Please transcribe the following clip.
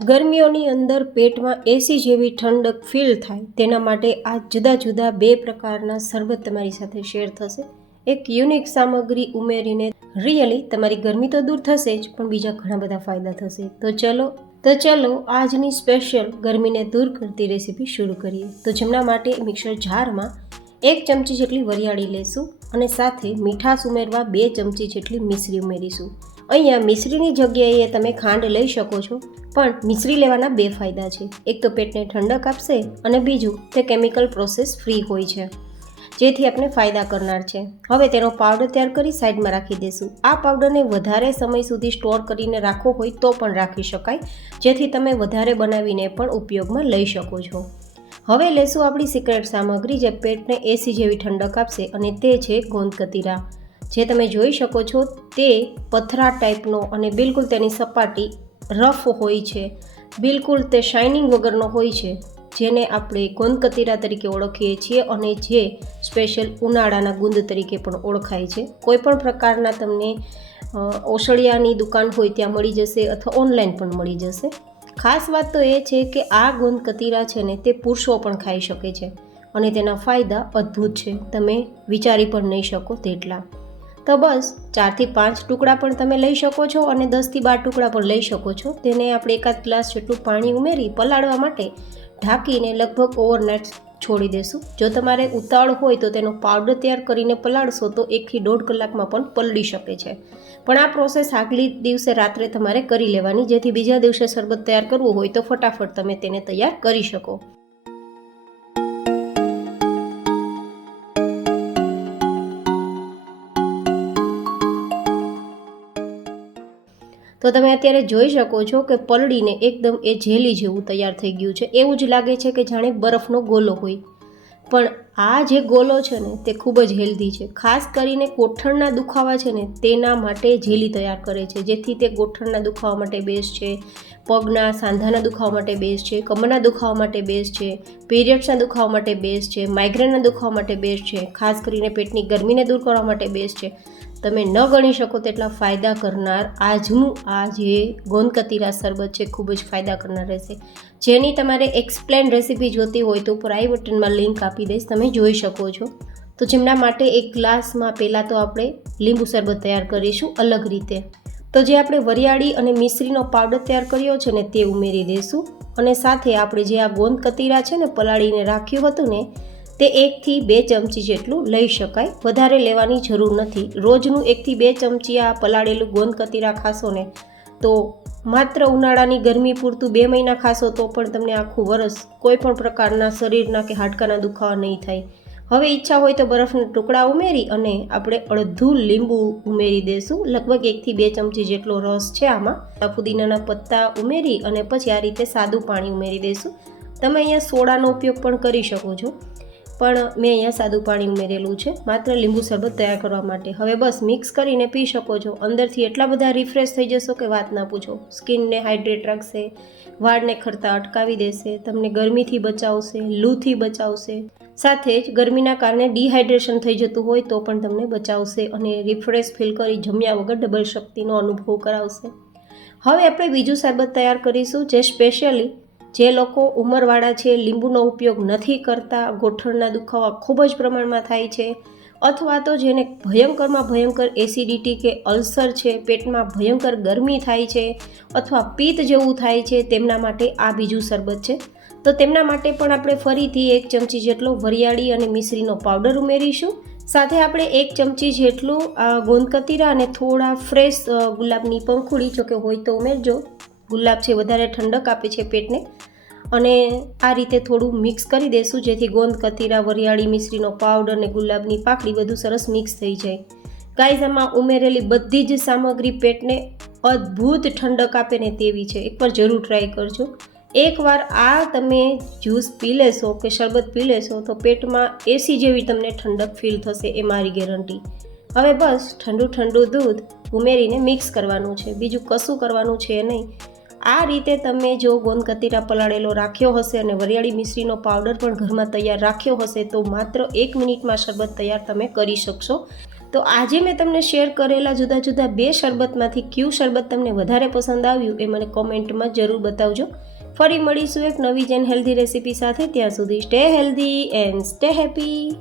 ગરમીઓની અંદર પેટમાં એસી જેવી ઠંડક ફીલ થાય તેના માટે આ જુદા જુદા બે પ્રકારના શરબત તમારી સાથે શેર થશે. એક યુનિક સામગ્રી ઉમેરીને રિયલી તમારી ગરમી તો દૂર થશે જ, પણ બીજા ઘણા બધા ફાયદા થશે. તો ચલો આજની સ્પેશિયલ ગરમીને દૂર કરતી રેસીપી શરૂ કરીએ. તો જેમના માટે મિક્સર જારમાં 1 ચમચી જેટલી વરિયાળી લેશું અને સાથે મીઠાશ ઉમેરવા 2 ચમચી જેટલી મિશ્રી ઉમેરીશું. અહીંયા મિશ્રીની જગ્યાએ તમે ખાંડ લઈ શકો છો, પણ મિશ્રી લેવાના 2 ફાયદા છે. એક તો પેટને ઠંડક આપશે અને બીજું તે કેમિકલ પ્રોસેસ ફ્રી હોય છે, જેથી આપણે ફાયદા કરનાર છે. હવે તેનો પાવડર તૈયાર કરી સાઈડમાં રાખી દઈશું. આ પાવડરને વધારે સમય સુધી સ્ટોર કરીને રાખવો હોય તો પણ રાખી શકાય, જેથી તમે વધારે બનાવીને પણ ઉપયોગમાં લઈ શકો છો. હવે લેશું આપણી સિક્રેટ સામગ્રી જે પેટને એસી જેવી ઠંડક આપશે, અને તે છે ગોંદ કતીરા. જે તમે જોઈ શકો છો તે પથરા ટાઈપનો અને બિલકુલ તેની સપાટી રફ હોય છે, બિલકુલ તે શાઇનિંગ વગરનો હોય છે, જેને આપણે ગોંદ કતીરા તરીકે ઓળખીએ છીએ અને જે સ્પેશિયલ ઉનાળાના ગુંદ તરીકે પણ ઓળખાય છે. કોઈપણ પ્રકારના તમને ઓસળિયાની દુકાન હોય ત્યાં મળી જશે અથવા ઓનલાઈન પણ મળી જશે. ખાસ વાત તો એ છે કે આ ગોંદ કતીરા છે ને તે પુરુષો પણ ખાઈ શકે છે અને તેના ફાયદા અદ્ભુત છે, તમે વિચારી પણ નહીં શકો તેટલા. તો બસ 4 થી 5 ટુકડા પણ તમે લઈ શકો છો અને 10 થી 12 ટુકડા પણ લઈ શકો છો. તેને આપણે 1 ગ્લાસ જેટલું પાણી ઉમેરી પલાળવા માટે ઢાંકીને લગભગ ઓવરનાઇટ છોડી દેશું. જો તમારે ઉતાવળ હોય તો તેનો પાવડર તૈયાર કરીને પલાળશો તો 1 થી 1.5 કલાકમાં પણ પલળી શકે છે. પણ આ પ્રોસેસ આગલી દિવસે રાત્રે તમારે કરી લેવાની, જેથી બીજા દિવસે શરબત તૈયાર કરવું હોય તો ફટાફટ તમે તેને તૈયાર કરી શકો. તો તમે અત્યારે જોઈ શકો છો કે પલળીને એકદમ એ જેલી જેવું તૈયાર થઈ ગયું છે. એવું જ લાગે છે કે જાણે બરફનો ગોલો હોય, પણ આ જે ગોલો છે ને તે ખૂબ જ હેલ્ધી છે. ખાસ કરીને ગોઠણના દુખાવા છે ને તેના માટે જેલી તૈયાર કરે છે, જેથી તે ગોઠણના દુખાવા માટે બેસ્ટ છે, પગના સાંધાના દુખાવા માટે બેસ્ટ છે, કમરના દુખાવા માટે બેસ્ટ છે, પીરિયડ્સના દુખાવા માટે બેસ્ટ છે, માઇગ્રેનના દુખાવા માટે બેસ્ટ છે, ખાસ કરીને પેટની ગરમીને દૂર કરવા માટે બેસ્ટ છે. તમે ન ગણી શકો તેટલા ફાયદા કરનાર આજનું આ જે ગોંદ કતીરા શરબત છે ખૂબ જ ફાયદા કરનાર રહેશે. જેની તમારે એક્સપ્લેન રેસીપી જોતી હોય તો ઉપર આઈ બટનમાં લિંક આપી દઈશ, તમે જોઈ શકો છો. તો જેમના માટે 1 ગ્લાસમાં પહેલાં તો આપણે લીંબુ શરબત તૈયાર કરીશું અલગ રીતે. તો જે આપણે વરિયાળી અને મિશ્રીનો પાવડર તૈયાર કર્યો છે ને તે ઉમેરી દઈશું, અને સાથે આપણે જે આ ગોંદ કતીરા છે ને પલાળીને રાખ્યું હતું ને તે 1 થી 2 ચમચી જેટલું લઈ શકાય, વધારે લેવાની જરૂર નથી. રોજનું 1 થી 2 ચમચી આ પલાળેલું ગોંદ કતીરા ખાશો ને તો માત્ર ઉનાળાની ગરમી પૂરતું 2 મહિના ખાશો તો પણ તમને આખું વરસ કોઈ પણ પ્રકારના શરીરના કે હાડકાના દુખાવા નહીં થાય. હવે ઈચ્છા હોય તો બરફના ટુકડા ઉમેરી અને આપણે અડધું લીંબુ ઉમેરી દઈશું. લગભગ 1 થી 2 ચમચી જેટલો રસ છે આમાં. ફુદીનાના પત્તા ઉમેરી અને પછી આ રીતે સાદું પાણી ઉમેરી દઈશું. તમે અહીંયા સોડાનો ઉપયોગ પણ કરી શકો છો, પણ મેં અહીંયા સાદું પાણી ઉમેરેલું છે માત્ર લીંબુ શરબત તૈયાર કરવા માટે. હવે બસ મિક્સ કરીને પી શકો છો. અંદરથી એટલા બધા રિફ્રેશ થઈ જશો કે વાત ના પૂછો. સ્કિનને હાઇડ્રેટ રાખશે, વાળને ખરતા અટકાવી દેશે, તમને ગરમીથી બચાવશે, લૂથી બચાવશે, સાથે જ ગરમીના કારણે ડિહાઇડ્રેશન થઈ જતું હોય તો પણ તમને બચાવશે અને રિફ્રેશ ફીલ કરી જમ્યા વગર ડબલ શક્તિનો અનુભવ કરાવશે. હવે આપણે બીજું શરબત તૈયાર કરીશું જે સ્પેશિયલી જે લોકો ઉંમરવાળા છે, લીંબુનો ઉપયોગ નથી કરતા, ગોઠણના દુખાવા ખૂબ જ પ્રમાણમાં થાય છે, અથવા તો જેને ભયંકરમાં ભયંકર એસિડિટી કે અલ્સર છે, પેટમાં ભયંકર ગરમી થાય છે અથવા પિત્ત જેવું થાય છે, તેમના માટે આ બીજું શરબત છે. તો તેમના માટે પણ આપણે ફરીથી 1 ચમચી જેટલો વરિયાળી અને મિશ્રીનો પાવડર ઉમેરીશું. સાથે આપણે 1 ચમચી જેટલું ગોંદ કતીરા અને થોડા ફ્રેશ ગુલાબની પંખુડી, જો કે હોય તો ઉમેરજો. ગુલાબ છે વધારે ઠંડક આપે છે પેટને, અને આ રીતે થોડું મિક્સ કરી દઈશું જેથી ગોંદ કતીરા, વરિયાળી, મિશ્રીનો પાવડર અને ગુલાબની પાકડી બધું સરસ મિક્સ થઈ જાય. ગાઈઝ, આમાં ઉમેરેલી બધી જ સામગ્રી પેટને અદ્ભુત ઠંડક આપે ને તેવી છે. એકવાર જરૂર ટ્રાય કરજો. એકવાર આ તમે જ્યુસ પી લેશો કે શરબત પી લેશો તો પેટમાં એસી જેવી તમને ઠંડક ફીલ થશે, એ મારી ગેરંટી. હવે બસ ઠંડુ દૂધ ઉમેરીને મિક્સ કરવાનું છે, બીજું કશું કરવાનું છે નહીં. આ રીતે તમે જો ગોંદ કતીરા પલાળેલો રાખ્યો હશે અને વરિયાળી મિશ્રીનો પાવડર પણ ઘરમાં તૈયાર રાખ્યો હશે તો માત્ર 1 મિનિટમાં શરબત તૈયાર તમે કરી શકશો. તો આજે મેં તમને શેર કરેલા જુદા જુદા 2 શરબતમાંથી કયું શરબત તમને વધારે પસંદ આવ્યું એ મને કોમેન્ટમાં જરૂર બતાવજો. ફરી મળીશું એક નવી જ હેલ્ધી રેસીપી સાથે. ત્યાં સુધી stay healthy and stay happy.